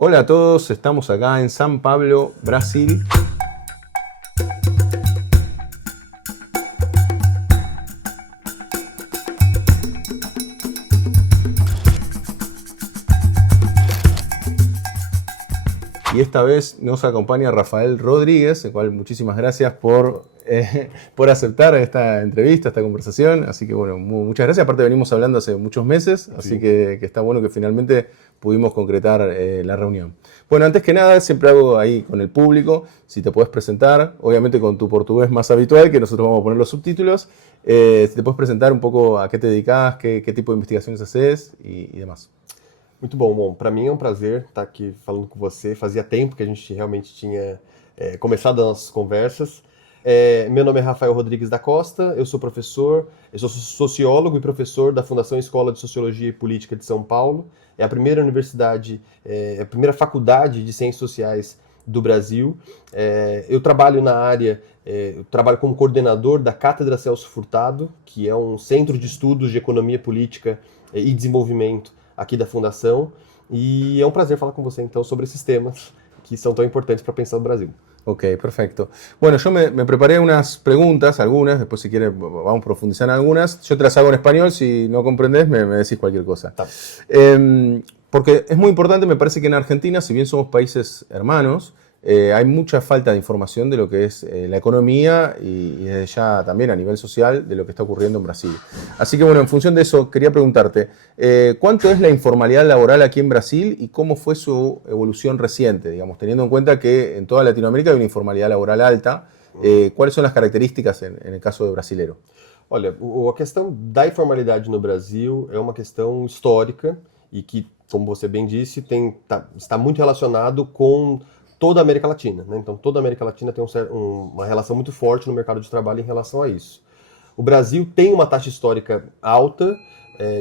Hola a todos, estamos acá en San Pablo, Brasil. Y esta vez nos acompaña Rafael Rodríguez, el cual muchísimas gracias por aceptar esta entrevista, esta conversación. Así que bueno, muchas gracias. Aparte venimos hablando hace muchos meses, así Sí. que está bueno que finalmente pudimos concretar la reunión. Bueno, antes que nada, siempre hago ahí con el público, si te puedes presentar, obviamente con tu portugués más habitual, que nosotros vamos a poner los subtítulos, si te puedes presentar un poco a qué te dedicas, qué tipo de investigaciones haces y demás. Muito bom, bom. Para mim é um prazer estar aqui falando com você. Fazia tempo que a gente realmente tinha começado as nossas conversas. Meu nome é Rafael Rodrigues da Costa, eu sou professor, eu sou sociólogo e professor da Fundação Escola de Sociologia e Política de São Paulo. É a primeira universidade, a primeira faculdade de ciências sociais do Brasil. Eu trabalho na área, eu trabalho como coordenador da Cátedra Celso Furtado, que é um centro de estudos de economia política e desenvolvimento aqui da Fundação. E é um prazer falar com você, então, sobre esses temas que são tão importantes para pensar o Brasil. Ok, perfecto. Bueno, yo me preparé unas preguntas, algunas, después si quieres vamos a profundizar en algunas. Yo te las hago en español, si no comprendés me decís cualquier cosa. Tá. Porque es muy importante, me parece que en Argentina, si bien somos países hermanos, hay mucha falta de información de lo que es la economía y desde ya también a nivel social de lo que está ocurriendo en Brasil. Así que bueno, en función de eso quería preguntarte, ¿cuánto es la informalidad laboral aquí en Brasil y cómo fue su evolución reciente? Digamos, teniendo en cuenta que en toda Latinoamérica hay una informalidad laboral alta, ¿cuáles son las características en el caso de brasilero? Olha, a questão da informalidade no Brasil é uma questão histórica e que, como você bem disse, está muito relacionado com toda a América Latina, né? Então, toda a América Latina tem uma relação muito forte no mercado de trabalho em relação a isso. O Brasil tem uma taxa histórica alta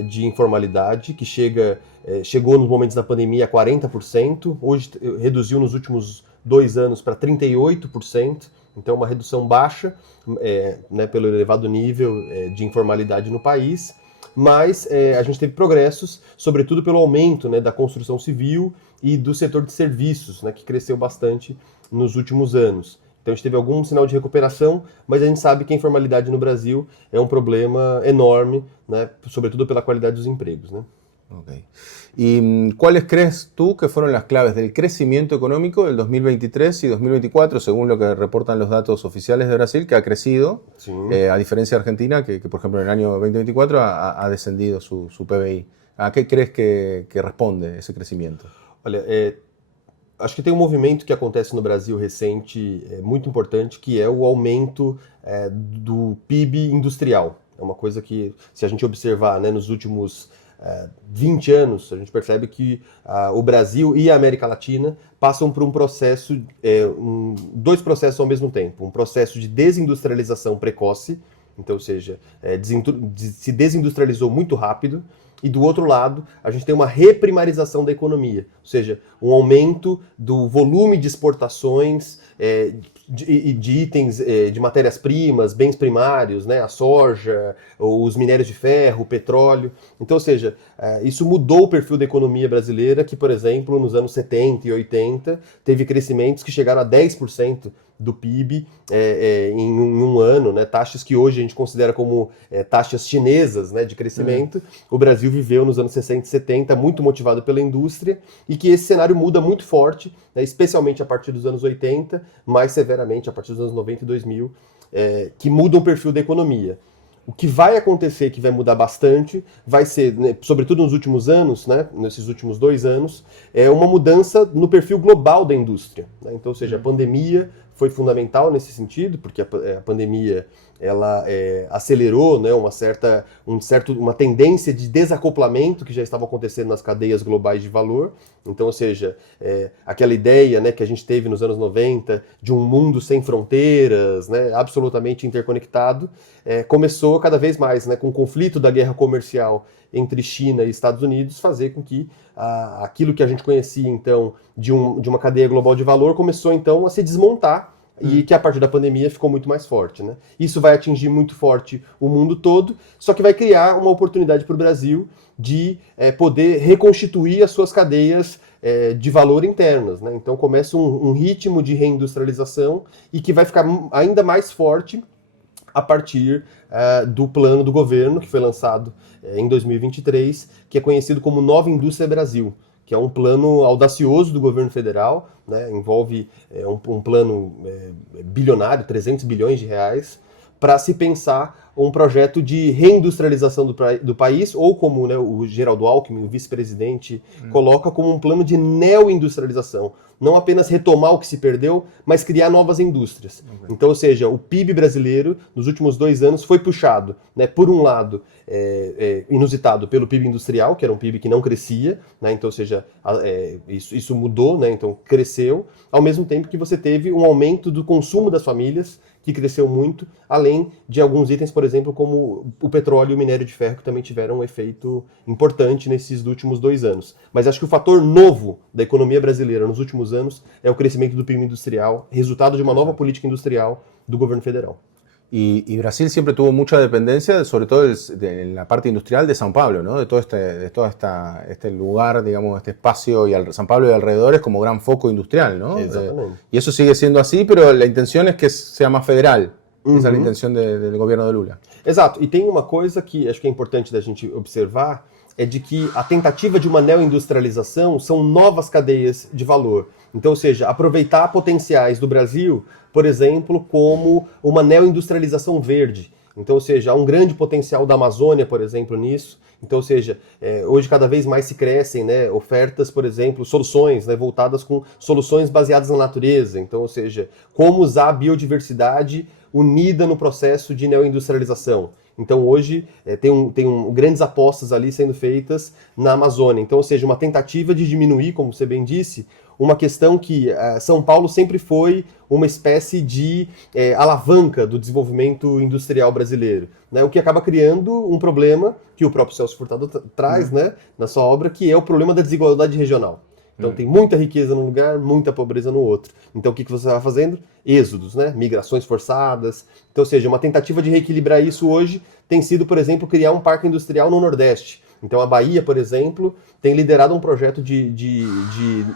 de informalidade, que chegou nos momentos da pandemia a 40%, hoje reduziu nos últimos 2 anos para 38%, então uma redução baixa, né, pelo elevado nível de informalidade no país, mas a gente teve progressos, sobretudo pelo aumento, né, da construção civil e do setor de serviços, né, que cresceu bastante nos últimos anos. Então a gente teve algum sinal de recuperação, mas a gente sabe que a informalidade no Brasil é um problema enorme, né, sobretudo pela qualidade dos empregos, né? Okay. ¿Y cuáles crees tú que fueron las claves del crecimiento económico del 2023 y 2024, según lo que reportan los datos oficiales de Brasil, que ha crecido, a diferencia de Argentina, que por ejemplo en el año 2024 ha descendido su PBI? ¿A qué crees que responde ese crecimiento? Olha, acho que tem um movimento que acontece no Brasil recente, muito importante, que é o aumento do PIB industrial. É uma coisa que, se a gente observar, né, nos últimos 20 anos, a gente percebe que o Brasil e a América Latina passam por um processo, dois processos ao mesmo tempo. Um processo de desindustrialização precoce, então, ou seja, se desindustrializou muito rápido, e do outro lado, a gente tem uma reprimarização da economia, ou seja, um aumento do volume de exportações de itens, de matérias-primas, bens primários, né, a soja, os minérios de ferro, o petróleo. Então, ou seja, isso mudou o perfil da economia brasileira, que, por exemplo, nos anos 70 e 80, teve crescimentos que chegaram a 10% do PIB em um ano, né, taxas que hoje a gente considera como taxas chinesas, né, de crescimento. O Brasil viveu nos anos 60 e 70 muito motivado pela indústria e que esse cenário muda muito forte, né, especialmente a partir dos anos 80, mais severamente a partir dos anos 90 e 2000, que mudam o perfil da economia. O que vai acontecer, que vai mudar bastante, vai ser, né, sobretudo nos últimos anos, né, nesses últimos 2 anos, uma mudança no perfil global da indústria, né? Então, ou seja, a pandemia foi fundamental nesse sentido, porque a pandemia ela acelerou, né, uma tendência de desacoplamento que já estava acontecendo nas cadeias globais de valor. Então, ou seja, aquela ideia, né, que a gente teve nos anos 90 de um mundo sem fronteiras, né, absolutamente interconectado, começou cada vez mais, né, com o conflito da guerra comercial entre China e Estados Unidos, fazer com que aquilo que a gente conhecia, então, de uma cadeia global de valor começou, então, a se desmontar e que a partir da pandemia ficou muito mais forte, né? Isso vai atingir muito forte o mundo todo, só que vai criar uma oportunidade para o Brasil de poder reconstituir as suas cadeias de valor internas, né? Então começa um ritmo de reindustrialização e que vai ficar ainda mais forte a partir do plano do governo, que foi lançado em 2023, que é conhecido como Nova Indústria Brasil, que é um plano audacioso do governo federal, né? Envolve um plano bilionário, 300 bilhões de reais, para se pensar um projeto de reindustrialização do país, ou como, né, o Geraldo Alckmin, o vice-presidente, coloca como um plano de neoindustrialização. Não apenas retomar o que se perdeu, mas criar novas indústrias. Então, ou seja, o PIB brasileiro, nos últimos 2 anos, foi puxado, né, por um lado, inusitado pelo PIB industrial, que era um PIB que não crescia, né, então, ou seja, isso mudou, né, então cresceu, ao mesmo tempo que você teve um aumento do consumo das famílias, que cresceu muito, além de alguns itens, por exemplo, como o petróleo e o minério de ferro, que também tiveram um efeito importante nesses últimos 2 anos. Mas acho que o fator novo da economia brasileira nos últimos anos é o crescimento do PIB industrial, resultado de uma nova política industrial do governo federal. Y Brasil siempre tuvo mucha dependencia, sobre todo en la parte industrial de São Paulo, ¿no? De todo este lugar, digamos, este espacio y São Paulo y alrededores como gran foco industrial, ¿no? Exactamente. Y eso sigue siendo así, pero la intención es que sea más federal. Esa es la intención del gobierno de Lula. Exato. E tem uma coisa que acho que é importante da gente observar, é de que a tentativa de uma neoindustrialização são novas cadeias de valor. Então, ou seja, aproveitar potenciais do Brasil, por exemplo, como uma neoindustrialização verde. Então, ou seja, há um grande potencial da Amazônia, por exemplo, nisso. Então, ou seja, hoje cada vez mais se crescem, né, ofertas, por exemplo, soluções, né, voltadas com soluções baseadas na natureza. Então, ou seja, como usar a biodiversidade unida no processo de neoindustrialização. Então hoje tem grandes apostas ali sendo feitas na Amazônia. Então, ou seja, uma tentativa de diminuir, como você bem disse, uma questão que São Paulo sempre foi uma espécie de alavanca do desenvolvimento industrial brasileiro, né? O que acaba criando um problema que o próprio Celso Furtado traz, né, na sua obra, que é o problema da desigualdade regional. Então tem muita riqueza num lugar, muita pobreza no outro. Então o que você vai fazendo? Êxodos, né? Migrações forçadas. Então, ou seja, uma tentativa de reequilibrar isso hoje tem sido, por exemplo, criar um parque industrial no Nordeste. Então a Bahia, por exemplo, tem liderado um projeto de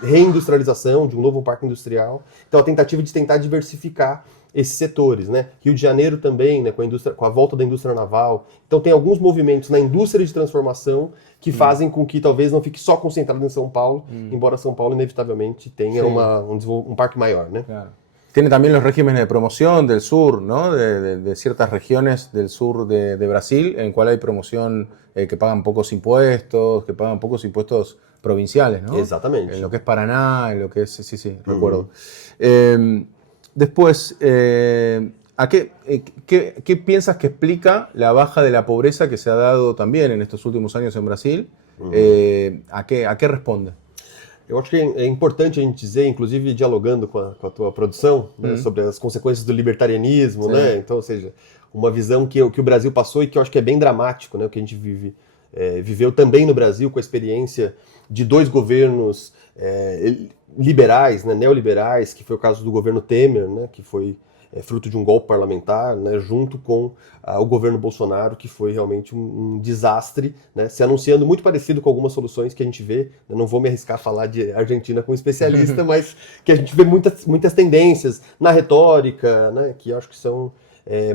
reindustrialização, de um novo parque industrial. Então a tentativa de tentar diversificar esses setores, né? Rio de Janeiro também, né, com a volta da indústria naval. Então tem alguns movimentos na indústria de transformação que fazem com que talvez não fique só concentrado em São Paulo, embora São Paulo inevitavelmente tenha um parque maior, né? Claro. Tiene también los regímenes de promoción del sur, ¿no? De ciertas regiones del sur de Brasil, en cual hay promoción que pagan pocos impuestos, provinciales, ¿no? Exatamente. En lo que es Paraná, en lo que es... Sí, recuerdo. Después, ¿qué piensas que explica la baja de la pobreza que se ha dado también en estos últimos años en Brasil? ¿A qué responde? Eu acho que é importante a gente dizer, inclusive dialogando com a tua produção, né, sobre as consequências do libertarianismo, né? Então, ou seja, uma visão que o Brasil passou e que eu acho que é bem dramático, né? O que a gente viveu também no Brasil com a experiência de 2 governos liberais, né, neoliberais, que foi o caso do governo Temer, né, que foi fruto de um golpe parlamentar, né, junto com o governo Bolsonaro, que foi realmente um desastre, né, se anunciando muito parecido com algumas soluções que a gente vê. Eu não vou me arriscar a falar de Argentina com especialista, mas que a gente vê muitas tendências na retórica, né, que eu acho que são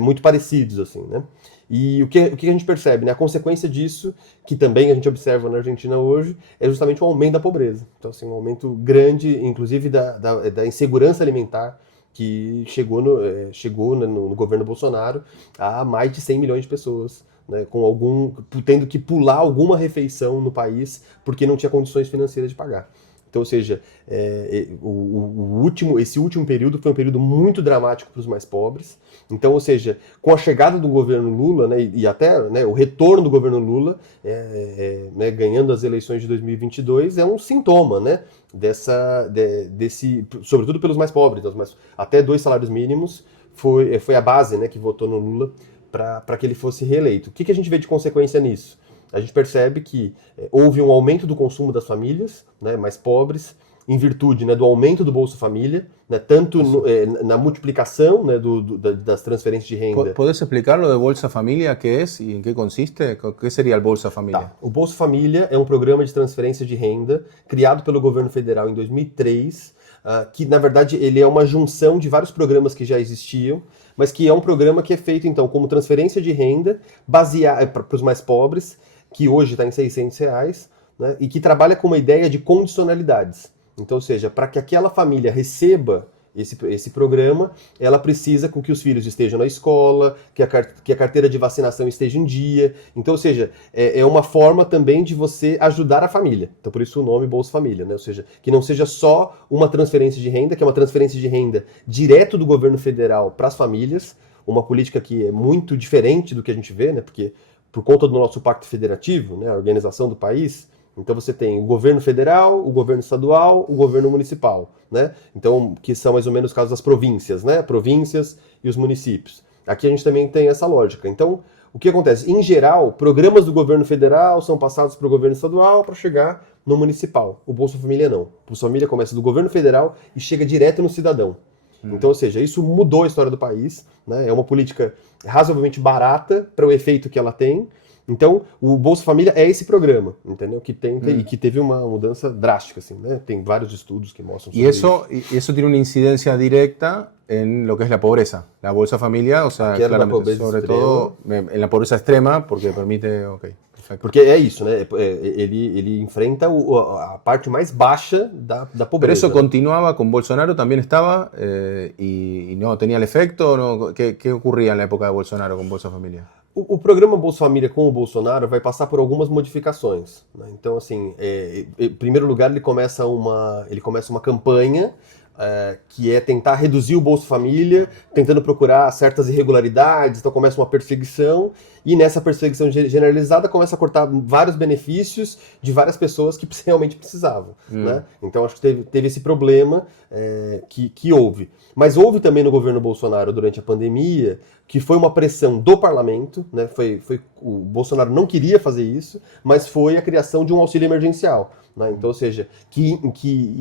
muito parecidos, assim, né? E o que a gente percebe, né? A consequência disso, que também a gente observa na Argentina hoje, é justamente o aumento da pobreza. Então, assim, um aumento grande, inclusive da insegurança alimentar, que chegou no governo Bolsonaro a mais de 100 milhões de pessoas, né, tendo que pular alguma refeição no país porque não tinha condições financeiras de pagar. Então, ou seja, esse último período foi um período muito dramático para os mais pobres. Então, ou seja, com a chegada do governo Lula, né, e até, né, o retorno do governo Lula, né, ganhando as eleições de 2022, é um sintoma, né, sobretudo pelos mais pobres. Até 2 salários mínimos foi a base, né, que votou no Lula para que ele fosse reeleito. O que a gente vê de consequência nisso? A gente percebe que houve um aumento do consumo das famílias, né, mais pobres, em virtude, né, do aumento do Bolsa Família, né, tanto na multiplicação, né, das transferências de renda. ¿Puedes explicar lo de Bolsa Familia, qué es y en qué consiste? ¿Qué sería el Bolsa Familia? Tá. O Bolsa Família é um programa de transferência de renda criado pelo governo federal em 2003, que, na verdade, ele é uma junção de vários programas que já existiam, mas que é um programa que é feito, então, como transferência de renda para os mais pobres, que hoje está em R$600, né, e que trabalha com uma ideia de condicionalidades. Então, ou seja, para que aquela família receba esse programa, ela precisa com que os filhos estejam na escola, que a carteira de vacinação esteja em dia. Então, ou seja, é uma forma também de você ajudar a família. Então, por isso o nome Bolsa Família, né? Ou seja, que não seja só uma transferência de renda, que é uma transferência de renda direto do governo federal para as famílias, uma política que é muito diferente do que a gente vê, né? Porque por conta do nosso pacto federativo, né, a organização do país, então você tem o governo federal, o governo estadual, o governo municipal, né? Então, que são mais ou menos os casos das províncias, né? Províncias e os municípios. Aqui a gente também tem essa lógica. Então, o que acontece? Em geral, programas do governo federal são passados para o governo estadual para chegar no municipal. O Bolsa Família não. O Bolsa Família começa do governo federal e chega direto no cidadão. Então, ou seja, isso mudou a história do país, né? É uma política razoavelmente barata para o efeito que ela tem. Então, o Bolsa Família é esse programa, entendeu? Que tenta e que teve uma mudança drástica, assim, né? Tem vários estudos que mostram sobre isso. Y eso tiene una incidencia directa en lo que es la pobreza. La Bolsa Familia, o sea, claramente, sobre todo en la pobreza extrema, porque permite... Ok, perfecto. Porque é isso, né? Ele enfrenta a parte mais baixa da pobreza. Pero eso continuaba con Bolsonaro, también estaba, y no tenía el efecto, ¿no? ¿Qué ocurría en la época de Bolsonaro con Bolsa Familia? O programa Bolsa Família com o Bolsonaro vai passar por algumas modificações, né? Então, assim, em primeiro lugar, ele começa uma campanha que é tentar reduzir o Bolsa Família, tentando procurar certas irregularidades, então começa uma perseguição, e nessa perseguição generalizada começa a cortar vários benefícios de várias pessoas que realmente precisavam, né? Então acho que teve esse problema que houve. Mas houve também no governo Bolsonaro durante a pandemia, que foi uma pressão do parlamento, né? O Bolsonaro não queria fazer isso, mas foi a criação de um auxílio emergencial, né? Então, ou seja, que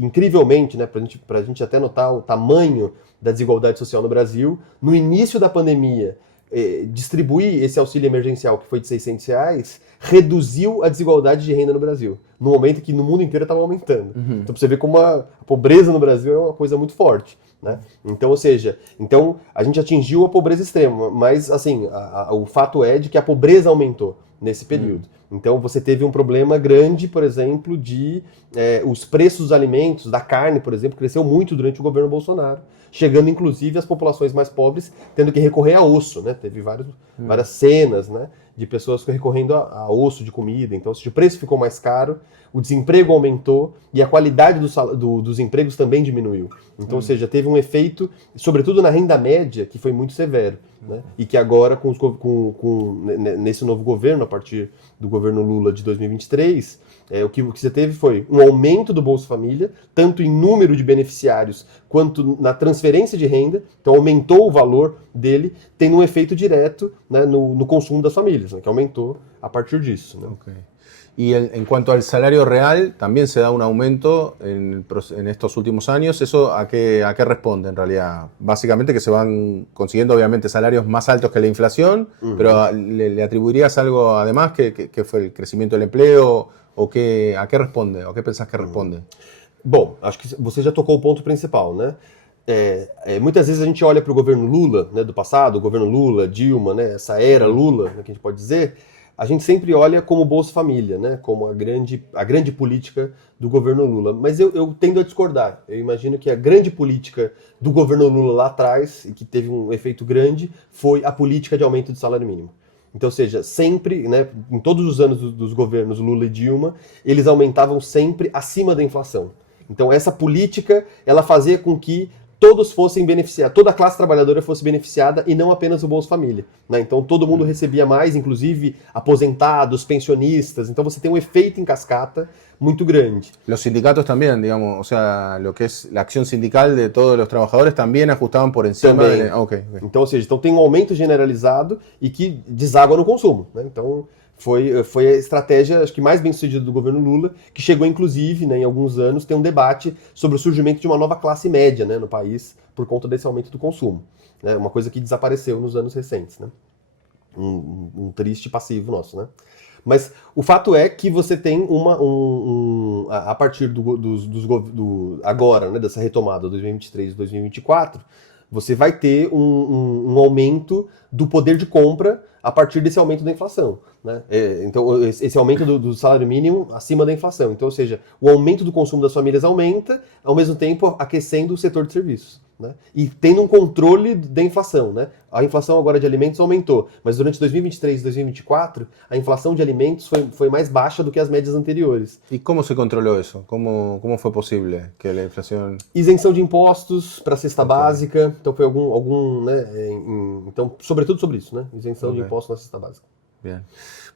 incrivelmente, né, para a gente até notar o tamanho da desigualdade social no Brasil, no início da pandemia, distribuir esse auxílio emergencial, que foi de R$600, reduziu a desigualdade de renda no Brasil, no momento que no mundo inteiro estava aumentando. Então, para você ver como a pobreza no Brasil é uma coisa muito forte, né? Então, ou seja, a gente atingiu a pobreza extrema, mas assim, o fato é de que a pobreza aumentou nesse período. Então você teve um problema grande, por exemplo, de os preços dos alimentos, da carne, por exemplo, cresceu muito durante o governo Bolsonaro, chegando inclusive as populações mais pobres tendo que recorrer a osso, né? Teve várias cenas, né, de pessoas recorrendo a osso de comida. Então, o preço ficou mais caro, o desemprego aumentou e a qualidade dos empregos também diminuiu. Então, ou seja, teve um efeito, sobretudo na renda média, que foi muito severo, né? E que agora, nesse novo governo, a partir do governo Lula de 2023, o que você teve foi um aumento do Bolsa Família, tanto em número de beneficiários quanto na transferência de renda. Então aumentou o valor dele, tendo um efeito direto, né, no consumo das famílias, né, que aumentou a partir disso, né? Okay. Y en cuanto al salario real, también se da un aumento en estos últimos años. ¿Eso a qué responde en realidad? Básicamente que se van consiguiendo obviamente salarios más altos que la inflación, pero ¿le atribuirías algo además que fue el crecimiento del empleo? ¿O a qué responde? ¿O qué pensás que responde? Bom, acho que você já tocou o ponto principal, né? Muitas vezes a gente olha para o governo Lula, né, do passado, o governo Lula, Dilma, né, essa era Lula, né, que a gente pode dizer, a gente sempre olha como Bolsa Família, né, como a grande política do governo Lula. Mas eu tendo a discordar. Eu imagino que a grande política do governo Lula lá atrás, e que teve um efeito grande, foi a política de aumento do salário mínimo. Então, ou seja, sempre, né, em todos os anos dos governos Lula e Dilma, eles aumentavam sempre acima da inflação. Então, essa política, ela fazia com que todos fossem beneficiados, toda a classe trabalhadora fosse beneficiada e não apenas o Bolsa Família, né? Então todo mundo recebia mais, inclusive aposentados, pensionistas. Então você tem um efeito em cascata muito grande. Los sindicatos también, digamos, o sea, lo que es la acción sindical de todos los trabajadores también ajustaban por encima. Okay. Então, ou seja, tem um aumento generalizado e que deságua no consumo, né? Então Foi a estratégia, acho que mais bem sucedida do governo Lula, que chegou, inclusive, né, em alguns anos, ter um debate sobre o surgimento de uma nova classe média, né, no país, por conta desse aumento do consumo. Né, uma coisa que desapareceu nos anos recentes. Né? Um triste passivo nosso. Né? Mas o fato é que você tem a partir agora, né, dessa retomada 2023 e 2024, você vai ter um aumento do poder de compra a partir desse aumento da inflação. Né? Então, esse aumento do salário mínimo acima da inflação. Então, ou seja, o aumento do consumo das famílias aumenta, ao mesmo tempo aquecendo o setor de serviços. Né? E tendo um controle da inflação. Né? A inflação agora de alimentos aumentou, mas durante 2023 e 2024, a inflação de alimentos foi mais baixa do que as médias anteriores. E como se controlou isso? Como foi possível que a inflação... Isenção de impostos para a cesta básica, então foi né, então, sobretudo sobre isso, né? Isenção de impostos na cesta básica. Bien.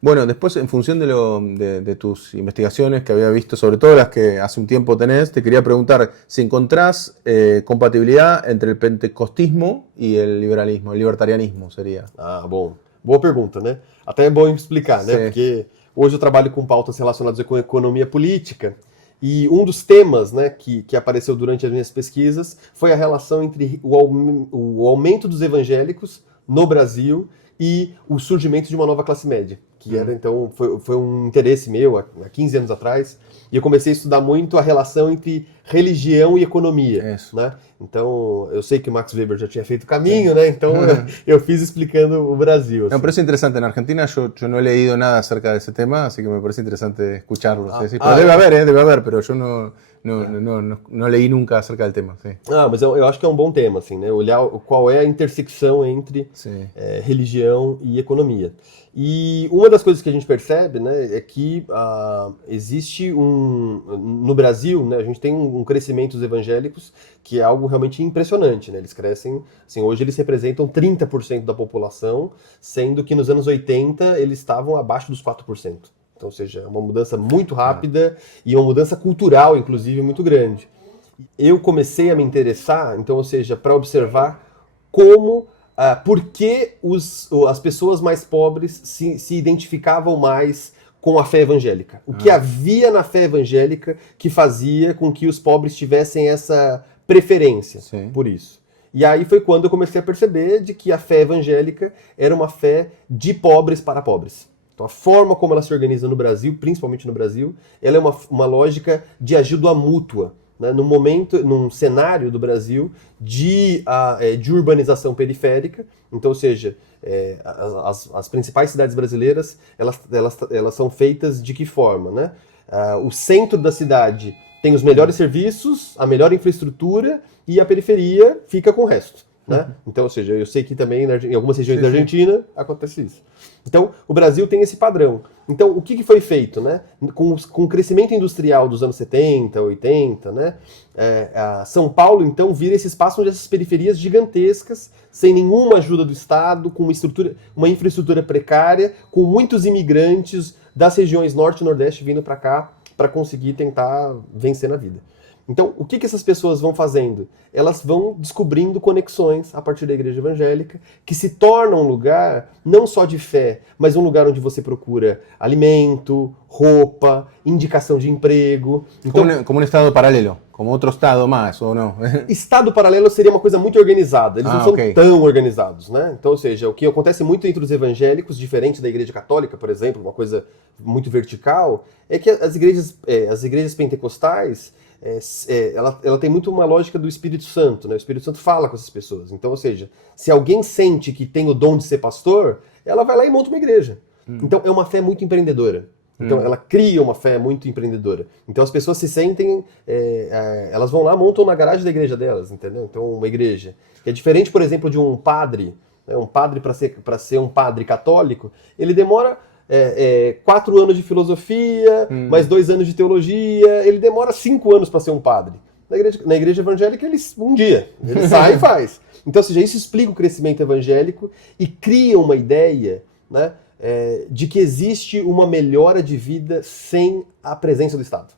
Bueno, después, en función de tus investigaciones que había visto, sobre todo las que hace un tiempo tenés, te quería preguntar si encontrás compatibilidad entre el pentecostismo y el liberalismo, el libertarianismo seria. Ah, bom. Boa pergunta, né? Até é bom explicar, né? Porque hoje eu trabalho com pautas relacionadas com economia política e um dos temas, né, que apareceu durante as minhas pesquisas foi a relação entre o aumento dos evangélicos no Brasil e o surgimento de uma nova classe média, que era, então, foi um interesse meu há 15 anos atrás, e eu comecei a estudar muito a relação entre religião e economia, né? Então, eu sei que o Max Weber já tinha feito o caminho, né? Então, eu fiz explicando o Brasil. Assim. Me parece interesante. En Argentina yo no he leído nada acerca de ese tema, así que me parece interesante escucharlo. Debe haber, pero yo no leí nunca acerca del tema. Sí. Mas eu acho que é um bom tema, assim, né? Olhar qual é a intersecção entre religião e economia. E uma das coisas que a gente percebe, né, é que existe no Brasil, né, a gente tem um crescimento dos evangélicos que é algo realmente impressionante, né? Eles crescem, assim, hoje eles representam 30% da população, sendo que nos anos 80 eles estavam abaixo dos 4%. Então, ou seja, é uma mudança muito rápida e uma mudança cultural, inclusive, muito grande. Eu comecei a me interessar, então, ou seja, para observar por que as pessoas mais pobres se identificavam mais com a fé evangélica. O que havia na fé evangélica que fazia com que os pobres tivessem essa preferência por isso. E aí foi quando eu comecei a perceber de que a fé evangélica era uma fé de pobres para pobres. Então a forma como ela se organiza no Brasil, principalmente no Brasil, ela é uma lógica de ajuda mútua. Né, num cenário do Brasil de urbanização periférica, então, ou seja, as principais cidades brasileiras, elas são feitas de que forma? Né? O centro da cidade tem os melhores serviços, a melhor infraestrutura e a periferia fica com o resto. Né? Então, ou seja, eu sei que também em algumas regiões da Argentina acontece isso. Então, o Brasil tem esse padrão. Então, o que foi feito? Né? Com o crescimento industrial dos anos 70, 80, né? São Paulo, então, vira esse espaço onde essas periferias gigantescas, sem nenhuma ajuda do Estado, com uma infraestrutura precária, com muitos imigrantes das regiões norte e nordeste vindo para cá para conseguir tentar vencer na vida. Então, o que essas pessoas vão fazendo? Elas vão descobrindo conexões a partir da igreja evangélica, que se torna um lugar não só de fé, mas um lugar onde você procura alimento, roupa, indicação de emprego. Então, como um estado paralelo, como outro estado mais, ou não? Estado paralelo seria uma coisa muito organizada, eles não são tão organizados, né? Então, ou seja, o que acontece muito entre os evangélicos, diferente da igreja católica, por exemplo, uma coisa muito vertical, é que as igrejas pentecostais, ela tem muito uma lógica do Espírito Santo, né? O Espírito Santo fala com essas pessoas. Então, ou seja, se alguém sente que tem o dom de ser pastor, ela vai lá e monta uma igreja. Então, é uma fé muito empreendedora. Então, ela cria uma fé muito empreendedora. Então, as pessoas se sentem... elas vão lá, montam na garagem da igreja delas, entendeu? Então, uma igreja. Que é diferente, por exemplo, de um padre. Né? Um padre, para ser um padre católico, ele demora... 4 anos de filosofia, mais 2 anos de teologia, ele demora 5 anos para ser um padre. Na igreja evangélica, um dia. Ele sai e faz. Então, ou seja, isso explica o crescimento evangélico e cria uma ideia, né, de que existe uma melhora de vida sem a presença do Estado.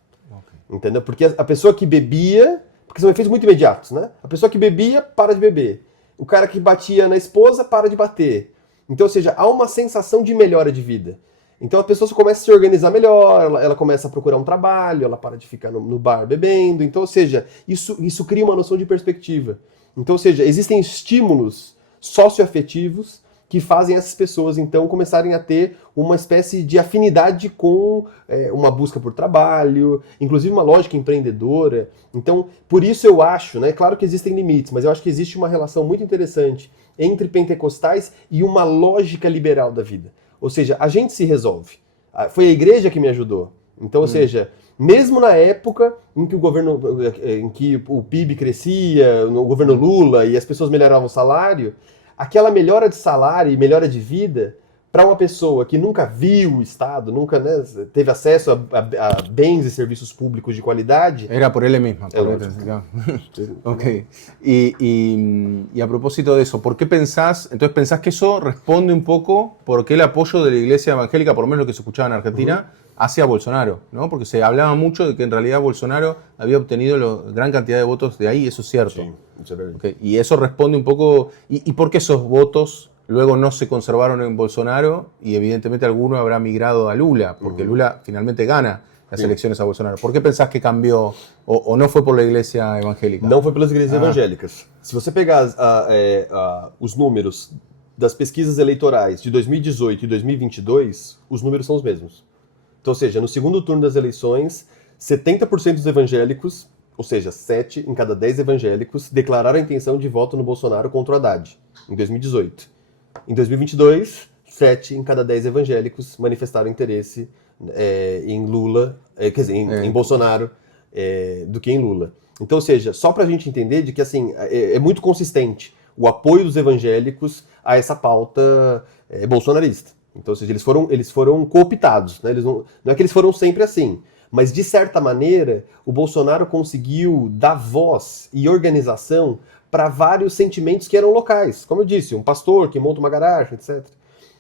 Entendeu? Porque a pessoa que bebia, porque são efeitos muito imediatos, né? A pessoa que bebia, para de beber. O cara que batia na esposa, para de bater. Então, ou seja, há uma sensação de melhora de vida. Então a pessoa começa a se organizar melhor, ela começa a procurar um trabalho, ela para de ficar no bar bebendo. Então, ou seja, isso cria uma noção de perspectiva. Então, ou seja, existem estímulos socioafetivos que fazem essas pessoas, então, começarem a ter uma espécie de afinidade com uma busca por trabalho, inclusive uma lógica empreendedora. Então, por isso eu acho, né, claro que existem limites, mas eu acho que existe uma relação muito interessante entre pentecostais e uma lógica liberal da vida. Ou seja, a gente se resolve. Foi a igreja que me ajudou. Então, ou seja, mesmo na época em que o PIB crescia, no governo Lula, e as pessoas melhoravam o salário, aquela melhora de salário e melhora de vida para uma pessoa que nunca viu o Estado, nunca, né, teve acesso a bens e serviços públicos de qualidade. Era por él misma. Ok. Y a propósito de eso, ¿por qué pensás que eso responde un poco por qué el apoyo de la iglesia evangélica, por lo menos lo que se escuchaba en Argentina, hacia Bolsonaro, ¿no? Porque se hablaba mucho de que en realidad Bolsonaro había obtenido gran cantidad de votos de ahí, eso es cierto. Sí, eso es verdad. Okay. Y eso responde un poco... ¿Y por qué esos votos luego no se conservaron en Bolsonaro y evidentemente alguno habrá migrado a Lula? Porque Lula finalmente gana las elecciones a Bolsonaro. ¿Por qué pensás que cambió o no fue por la iglesia evangélica? Não foi pelas igrejas evangélicas. Se você pegar os números das pesquisas eleitorais de 2018 e 2022, os números são os mesmos. Então, ou seja, no segundo turno das eleições, 70% dos evangélicos, ou seja, 7 em cada 10 evangélicos, declararam a intenção de voto no Bolsonaro contra o Haddad, em 2018. Em 2022, 7 em cada 10 evangélicos manifestaram interesse em Lula, quer dizer, em Bolsonaro, do que em Lula. Então, ou seja, só para a gente entender de que assim, é muito consistente o apoio dos evangélicos a essa pauta bolsonarista. Então, ou seja, eles foram cooptados, né? Não é que eles foram sempre assim, mas de certa maneira o Bolsonaro conseguiu dar voz e organização para vários sentimentos que eram locais. Como eu disse, um pastor que monta uma garagem, etc.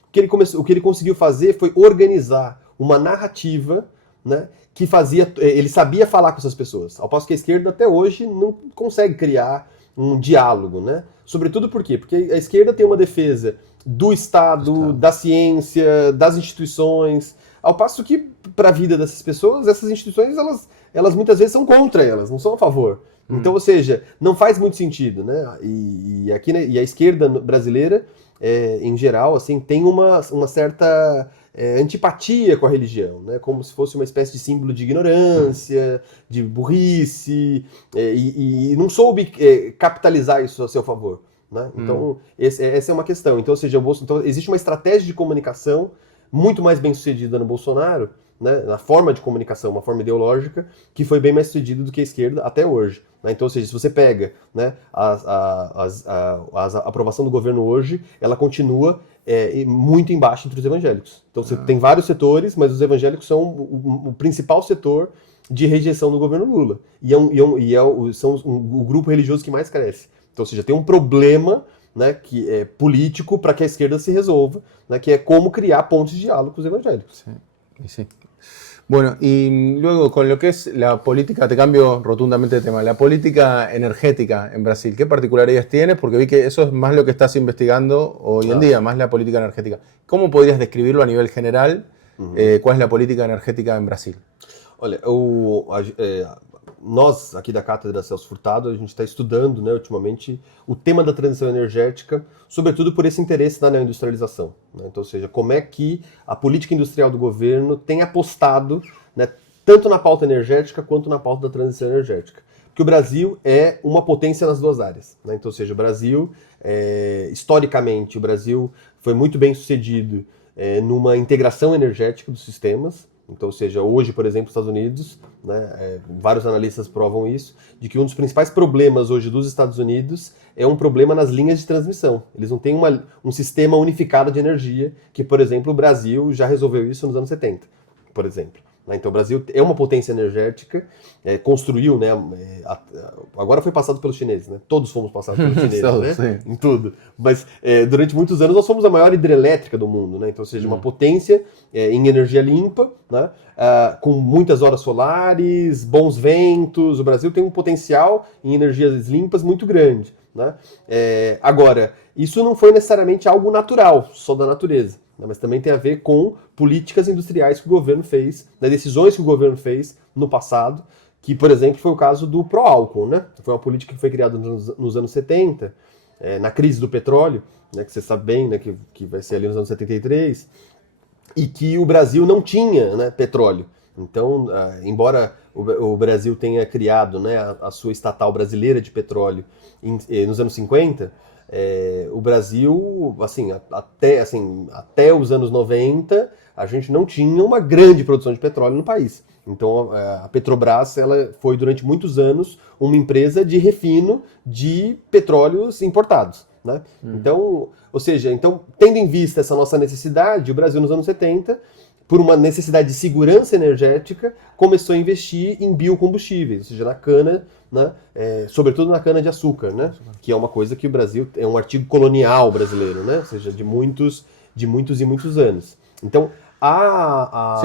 O que ele conseguiu fazer foi organizar uma narrativa, né, que ele sabia falar com essas pessoas. Ao passo que a esquerda até hoje não consegue criar um diálogo, né? Sobretudo por quê? Porque a esquerda tem uma defesa do Estado, da ciência, das instituições, ao passo que, para a vida dessas pessoas, essas instituições, elas muitas vezes são contra elas, não são a favor. Então, ou seja, não faz muito sentido, né? E a esquerda brasileira, em geral, assim, tem uma certa antipatia com a religião, né? Como se fosse uma espécie de símbolo de ignorância, de burrice, e não soube capitalizar isso a seu favor. Né? Então, essa é uma questão. Então, ou seja, então, existe uma estratégia de comunicação muito mais bem sucedida no Bolsonaro, né, na forma de comunicação, uma forma ideológica, que foi bem mais sucedida do que a esquerda até hoje. Né? Então, ou seja, se você pega, né, a aprovação do governo hoje, ela continua muito embaixo entre os evangélicos. Então, você tem vários setores, mas os evangélicos são o principal setor de rejeição do governo Lula. São o grupo religioso que mais cresce. Então, ou seja, tem um problema, né, que é político para que a esquerda se resolva, né, que é como criar pontos de diálogo com os evangélicos. Sí. Bueno, y luego con lo que es la política, te cambio rotundamente de tema, la política energética en Brasil, ¿qué particularidades tiene? Porque vi que eso es más lo que estás investigando hoy en día, más la política energética. ¿Cómo podrías describirlo a nivel general? ¿Cuál es la política energética en Brasil? Olha, nós, aqui da Cátedra Celso Furtado, a gente está estudando, né, ultimamente, o tema da transição energética, sobretudo por esse interesse na neoindustrialização. Né? Então, ou seja, como é que a política industrial do governo tem apostado, né, tanto na pauta energética quanto na pauta da transição energética. Porque o Brasil é uma potência nas duas áreas. Né? Então, ou seja, o Brasil, historicamente, o Brasil foi muito bem sucedido numa integração energética dos sistemas. Então, ou seja, hoje, por exemplo, os Estados Unidos, né, vários analistas provam isso, de que um dos principais problemas hoje dos Estados Unidos é um problema nas linhas de transmissão. Eles não têm um sistema unificado de energia, que, por exemplo, o Brasil já resolveu isso nos anos 70, por exemplo. Então, o Brasil é uma potência energética, construiu, né, agora foi passado pelos chineses, né? Todos fomos passados pelos chineses, né? Em tudo. Mas durante muitos anos nós fomos a maior hidrelétrica do mundo, né? Então, ou seja, uma potência em energia limpa, né? Com muitas horas solares, bons ventos. O Brasil tem um potencial em energias limpas muito grande, né? Agora, isso não foi necessariamente algo natural, só da natureza. né, mas também tem a ver com políticas industriais que o governo fez, né, decisões que o governo fez no passado, que, por exemplo, foi o caso do pró-álcool, né? Foi uma política que foi criada nos anos 70, na crise do petróleo, né, que você sabe bem, né, que vai ser ali nos anos 73, e que o Brasil não tinha, né, petróleo. Então, embora o Brasil tenha criado, né, a sua estatal brasileira de petróleo nos anos 50, o Brasil, assim, até os anos 90, a gente não tinha uma grande produção de petróleo no país. Então, a Petrobras ela foi durante muitos anos uma empresa de refino de petróleos importados, né? Então, ou seja, tendo em vista essa nossa necessidade, o Brasil nos anos 70, por uma necessidade de segurança energética, começou a investir em biocombustíveis, ou seja, na cana, né? Sobretudo na cana de açúcar, né? Que é uma coisa que o Brasil é um artigo colonial brasileiro, né? Ou seja, de muitos e muitos anos. Então,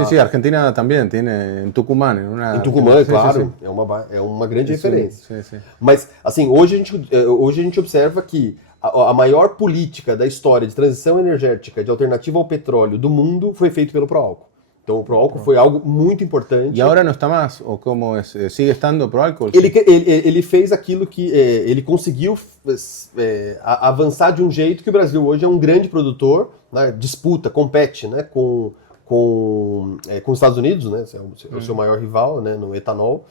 Sí, Argentina también tiene en Tucumán. Em Tucumã, sí, claro, sí, sí. é uma grande referência. Sí, sí. Mas, assim, hoje a gente observa que a maior política da história de transição energética de alternativa ao petróleo do mundo foi feito pelo Proálcool. Então, o Proálcool foi algo muito importante. E agora não está mais? Ou como é? Sigue estando Proálcool? Ele fez aquilo que... ele conseguiu avançar de um jeito que o Brasil hoje é um grande produtor, né, disputa, compete, né, com os Estados Unidos, né, é o seu maior rival, né, no etanol,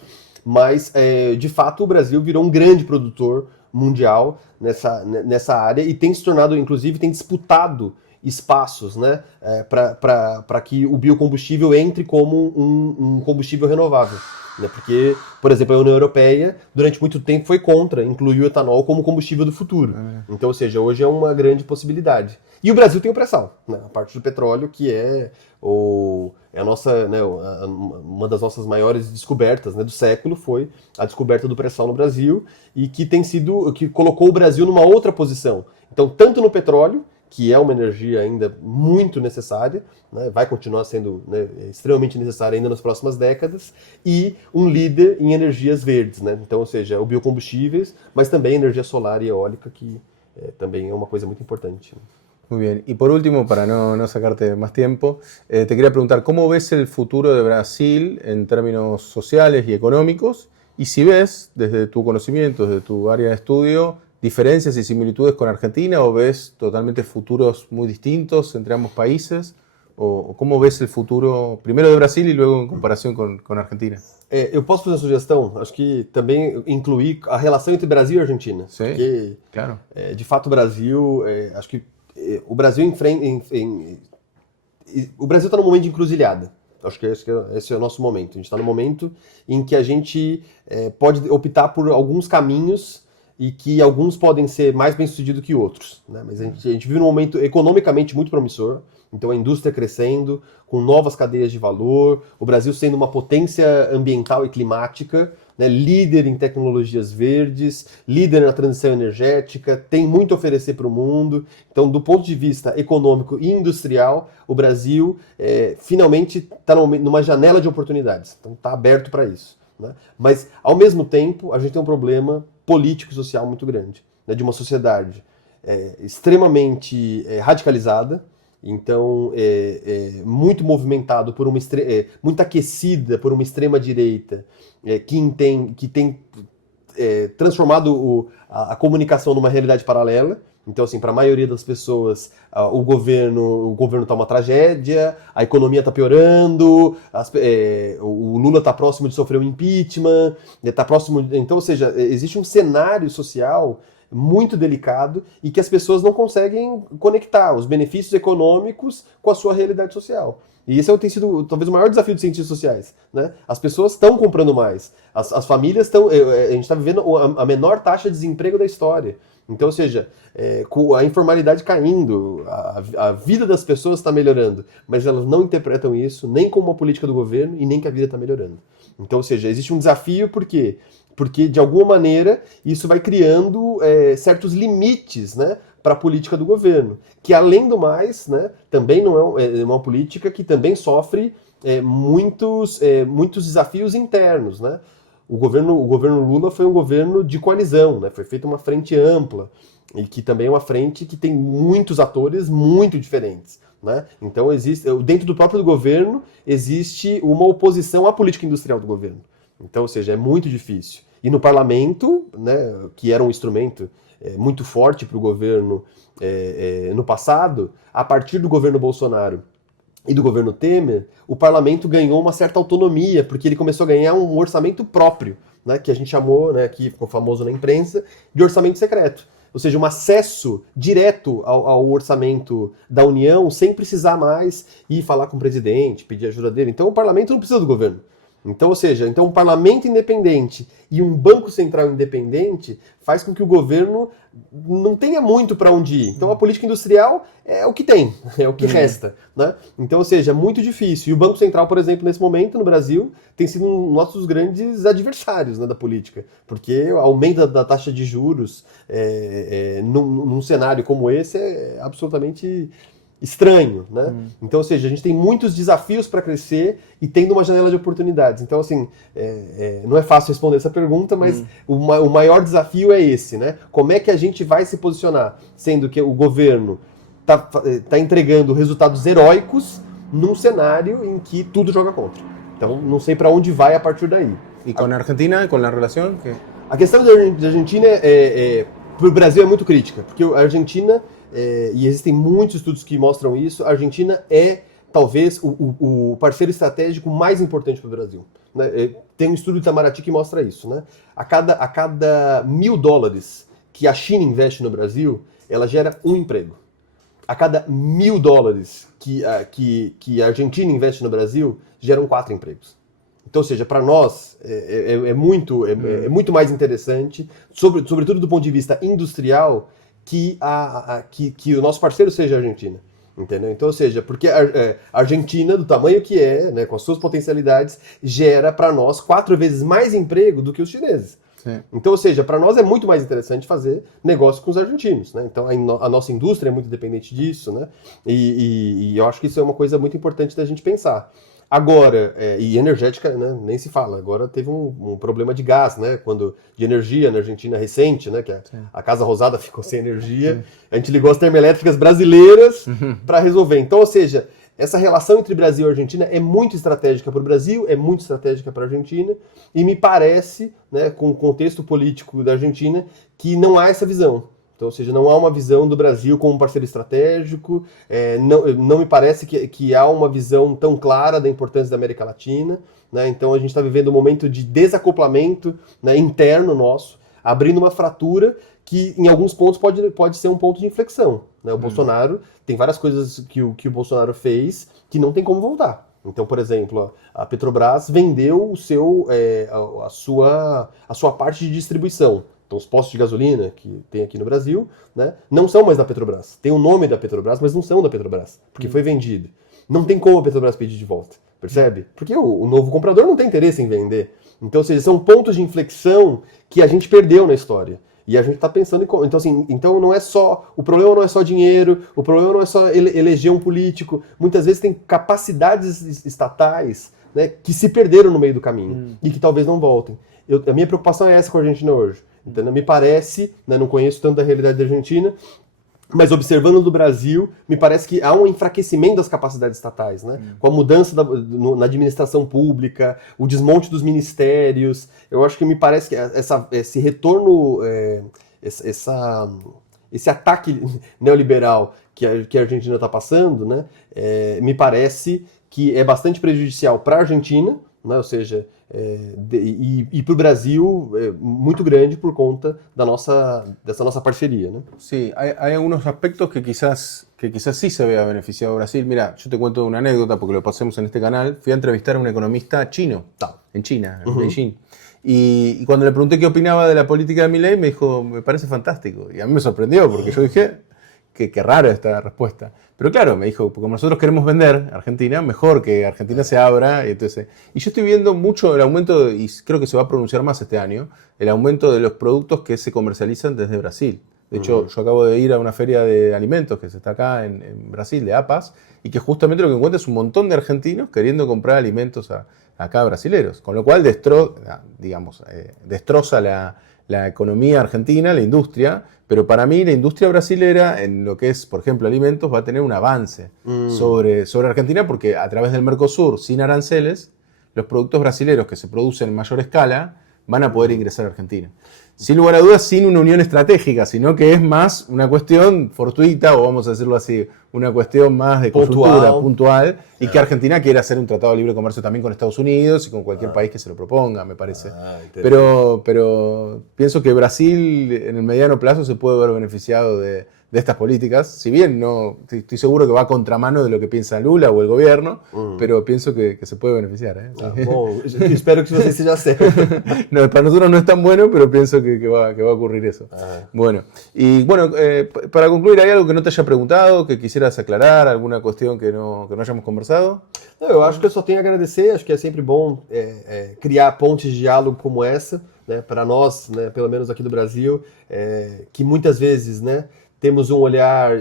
mas de fato o Brasil virou um grande produtor mundial nessa área e tem se tornado, inclusive, tem disputado espaços, né, para que o biocombustível entre como um combustível renovável. Né, porque, por exemplo, a União Europeia, durante muito tempo, foi contra incluir o etanol como combustível do futuro. Então, ou seja, hoje é uma grande possibilidade. E o Brasil tem o pré-sal, né, a parte do petróleo, que é a nossa, né, uma das nossas maiores descobertas, né, do século, foi a descoberta do pré-sal no Brasil, e que colocou o Brasil numa outra posição. Então, tanto no petróleo, que é uma energia ainda muito necessária, né, vai continuar sendo, né, extremamente necessária ainda nas próximas décadas, e um líder em energias verdes, né? Então, ou seja, o biocombustíveis, mas também energia solar e eólica, que também é uma coisa muito importante. Muy bien. Y por último, para no sacarte más tiempo, te quería preguntar, ¿cómo ves el futuro de Brasil en términos sociales y económicos? Y si ves, desde tu conocimiento, desde tu área de estudio, diferencias y similitudes con Argentina, o ves totalmente futuros muy distintos entre ambos países, o cómo ves el futuro, primero de Brasil y luego en comparación con Argentina? Eu posso fazer uma sugestão? Acho que também incluir a relação entre Brasil e Argentina. Sim, porque, claro. De fato, o Brasil, acho que o Brasil o Brasil está num momento de encruzilhada. Acho que esse é o nosso momento. A gente está no momento em que a gente pode optar por alguns caminhos e que alguns podem ser mais bem-sucedidos que outros, né? Mas a gente vive num momento economicamente muito promissor, então a indústria crescendo, com novas cadeias de valor, o Brasil sendo uma potência ambiental e climática, né, líder em tecnologias verdes, líder na transição energética, tem muito a oferecer para o mundo. Então, do ponto de vista econômico e industrial, o Brasil finalmente está numa janela de oportunidades, então está aberto para isso, né? Mas, ao mesmo tempo, a gente tem um problema político e social muito grande, né, de uma sociedade extremamente radicalizada, então muito movimentado por muito aquecida por uma extrema direita que tem transformado a comunicação numa realidade paralela. Então, assim, para a maioria das pessoas, o governo está uma tragédia, a economia está piorando, o Lula está próximo de sofrer um impeachment, está próximo. Então, ou seja, existe um cenário social muito delicado e que as pessoas não conseguem conectar os benefícios econômicos com a sua realidade social. E esse tem sido talvez o maior desafio dos cientistas sociais, né? As pessoas estão comprando mais, as famílias estão... A gente está vivendo a menor taxa de desemprego da história. Então, ou seja, com a informalidade caindo, a vida das pessoas está melhorando, mas elas não interpretam isso nem como uma política do governo e nem que a vida está melhorando. Então, ou seja, existe um desafio, por quê? Porque, de alguma maneira, isso vai criando certos limites, né, para a política do governo, que, além do mais, né, também não é uma política que também sofre muitos desafios internos, né? O governo Lula foi um governo de coalizão, né? Foi feita uma frente ampla. E que também é uma frente que tem muitos atores muito diferentes. Né? Então, dentro do próprio governo, existe uma oposição à política industrial do governo. Então, ou seja, é muito difícil. E no parlamento, né, que era um instrumento muito forte para o governo no passado, a partir do governo Bolsonaro e do governo Temer, o parlamento ganhou uma certa autonomia, porque ele começou a ganhar um orçamento próprio, né, que a gente chamou, né, que ficou famoso na imprensa, de orçamento secreto. Ou seja, um acesso direto ao orçamento da União, sem precisar mais ir falar com o presidente, pedir ajuda dele. Então o parlamento não precisa do governo. Então, ou seja, um parlamento independente e um banco central independente faz com que o governo não tenha muito para onde ir. Então a política industrial é o que tem, é o que resta. Né? Então, ou seja, é muito difícil. E o Banco Central, por exemplo, nesse momento, no Brasil, tem sido um dos nossos grandes adversários, né, da política. Porque o aumento da taxa de juros num cenário como esse é absolutamente estranho, né? Então, ou seja, a gente tem muitos desafios para crescer e tendo uma janela de oportunidades. Então, assim, não é fácil responder essa pergunta, mas o maior desafio é esse, né? Como é que a gente vai se posicionar, sendo que o governo tá entregando resultados heróicos num cenário em que tudo joga contra. Então, não sei para onde vai a partir daí. E com a Argentina, com a relação? A questão da Argentina para o Brasil é muito crítica, porque a Argentina, e existem muitos estudos que mostram isso, a Argentina é talvez o parceiro estratégico mais importante para o Brasil. Né? Tem um estudo de Itamaraty que mostra isso. Né? A cada $1.000 que a China investe no Brasil, ela gera um emprego. A cada $1.000 que a Argentina investe no Brasil, geram 4 empregos. Então, ou seja, para nós é muito mais interessante, sobretudo do ponto de vista industrial, que o nosso parceiro seja a Argentina. Entendeu? Então, ou seja, porque a Argentina, do tamanho que é, né, com as suas potencialidades, gera para nós 4 vezes mais emprego do que os chineses. Sim. Então, ou seja, para nós é muito mais interessante fazer negócio com os argentinos. Né? Então, a nossa indústria é muito dependente disso, né? E eu acho que isso é uma coisa muito importante da gente pensar. Agora, e energética, né, nem se fala. Agora teve um problema de gás, né, de energia na Argentina recente, né, que a Casa Rosada ficou sem energia. Sim. A gente ligou as termoelétricas brasileiras para resolver. Então, ou seja, essa relação entre Brasil e Argentina é muito estratégica para o Brasil, é muito estratégica para a Argentina, e me parece, né, com o contexto político da Argentina, que não há essa visão. Então, ou seja, não há uma visão do Brasil como um parceiro estratégico, não me parece que há uma visão tão clara da importância da América Latina. Né? Então, a gente está vivendo um momento de desacoplamento, né, interno nosso, abrindo uma fratura que, em alguns pontos, pode ser um ponto de inflexão. Né? O Bolsonaro, tem várias coisas que o Bolsonaro fez que não tem como voltar. Então, por exemplo, a Petrobras vendeu a sua parte de distribuição. Então, os postos de gasolina que tem aqui no Brasil, né, não são mais da Petrobras. Tem o nome da Petrobras, mas não são da Petrobras, porque foi vendido. Não tem como a Petrobras pedir de volta, percebe? Porque o novo comprador não tem interesse em vender. Então, ou seja, são pontos de inflexão que a gente perdeu na história. E a gente está pensando em... Então, assim, não é só... O problema não é só dinheiro, o problema não é só eleger um político. Muitas vezes tem capacidades estatais, né, que se perderam no meio do caminho e que talvez não voltem. A minha preocupação é essa com a Argentina hoje. Entendeu? Me parece, né, não conheço tanto da realidade da Argentina, mas observando do Brasil, me parece que há um enfraquecimento das capacidades estatais, né? Com a mudança na administração pública, o desmonte dos ministérios. Eu acho que me parece que esse retorno, esse ataque neoliberal que a Argentina está passando, né, me parece que é bastante prejudicial para a Argentina, né, ou seja, e para o Brasil muito grande por conta dessa nossa parceria, ¿no? Sí, hay algunos aspectos que quizás sí se vea beneficiado Brasil. Mira, yo te cuento una anécdota porque lo pasemos en este canal. Fui a entrevistar a un economista chino, en China, en Beijing. Y cuando le pregunté qué opinaba de la política de Milei, me dijo, me parece fantástico. Y a mí me sorprendió porque yo dije, qué rara esta respuesta. Pero claro, me dijo, como nosotros queremos vender Argentina, mejor que Argentina se abra. Y yo estoy viendo mucho el aumento, y creo que se va a pronunciar más este año, el aumento de los productos que se comercializan desde Brasil. De hecho, yo acabo de ir a una feria de alimentos que se está acá en Brasil, de APAS, y que justamente lo que encuentro es un montón de argentinos queriendo comprar alimentos acá brasileros. Con lo cual destroza la economía argentina, la industria, pero para mí la industria brasilera en lo que es, por ejemplo, alimentos, va a tener un avance sobre Argentina porque a través del Mercosur, sin aranceles, los productos brasileros que se producen en mayor escala van a poder ingresar a Argentina. Sin lugar a dudas, sin una unión estratégica, sino que es más una cuestión fortuita, o vamos a decirlo así, una cuestión más de coyuntura, puntual, y que Argentina quiere hacer un tratado de libre comercio también con Estados Unidos y con cualquier país que se lo proponga, me parece. Pero pienso que Brasil en el mediano plazo se puede ver beneficiado de estas políticas, si bien no estoy seguro que va a contramano de lo que piensa Lula o el gobierno, pero pienso que se puede beneficiar. Bom, espero que você seja certo. No, para nosotros no es tan bueno, pero pienso que va a ocurrir eso. Bueno, y bueno, para concluir, ¿hay algo que no te haya preguntado, que quisieras aclarar, alguna cuestión que no hayamos conversado? Não, eu acho que eu só tenho a agradecer, acho que é sempre bom criar pontes de diálogo como essa, né, para nós, né, pelo menos aqui do Brasil, que muitas vezes, né, temos um olhar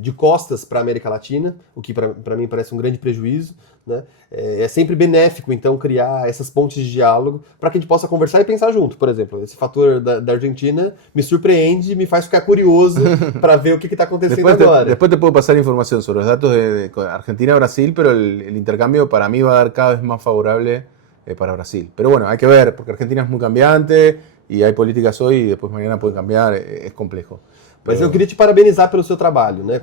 de costas para a América Latina, o que para mim parece um grande prejuízo, né? É sempre benéfico, então, criar essas pontes de diálogo para que a gente possa conversar e pensar junto. Por exemplo, esse fator da Argentina me surpreende, me faz ficar curioso para ver o que está acontecendo agora. Después te puedo pasar información sobre los datos de Argentina-Brasil, pero el intercambio para mí va a dar cada vez más favorable para Brasil. Pero bueno, hay que ver, porque Argentina es muy cambiante y hay políticas hoy y después mañana pueden cambiar, es complejo. Mas eu queria te parabenizar pelo seu trabalho, né?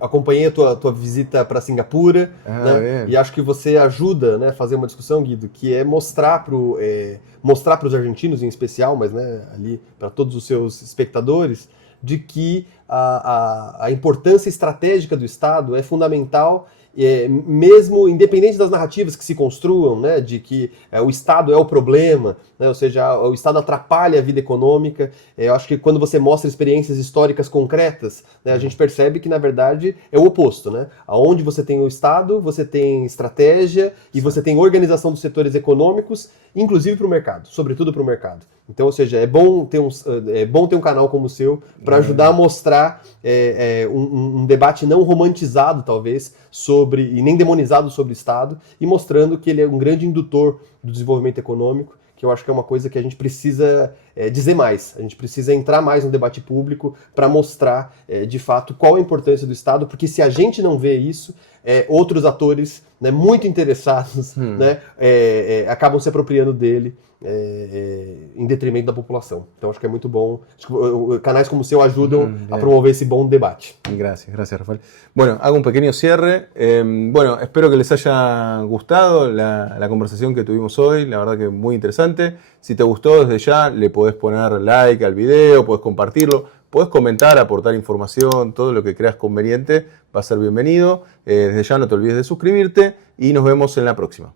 Acompanhei a tua visita para Singapura, né? E acho que você ajuda, né, a fazer uma discussão, Guido, que é mostrar para os argentinos em especial, mas, né, ali para todos os seus espectadores, de que a importância estratégica do Estado é fundamental, mesmo independente das narrativas que se construam, né, de que o Estado é o problema, né, ou seja, o Estado atrapalha a vida econômica. Eu acho que quando você mostra experiências históricas concretas, né, a gente percebe que, na verdade, é o oposto. Né? Onde você tem o Estado, você tem estratégia e você tem organização dos setores econômicos, inclusive para o mercado, sobretudo para o mercado. Então, ou seja, é bom ter um canal como o seu para ajudar a mostrar um debate não romantizado, talvez, e nem demonizado sobre o Estado, e mostrando que ele é um grande indutor do desenvolvimento econômico, que eu acho que é uma coisa que a gente precisa dizer mais. A gente precisa entrar mais no debate público para mostrar, de fato, qual a importância do Estado, porque se a gente não vê isso, outros atores, né, muito interessados, né, acabam se apropriando dele em detrimento da população. Então acho que é muito bom. Acho que canais como o seu ajudam a promover ese buen debate. Gracias, Rafael. Bueno, hago un pequeño cierre. Bueno, espero que les haya gustado la conversación que tuvimos hoy. La verdad que muy interesante. Si te gustó, desde ya le podés poner like al video, podés compartirlo, podés comentar, aportar información, todo lo que creas conveniente va a ser bienvenido. Desde ya no te olvides de suscribirte y nos vemos en la próxima.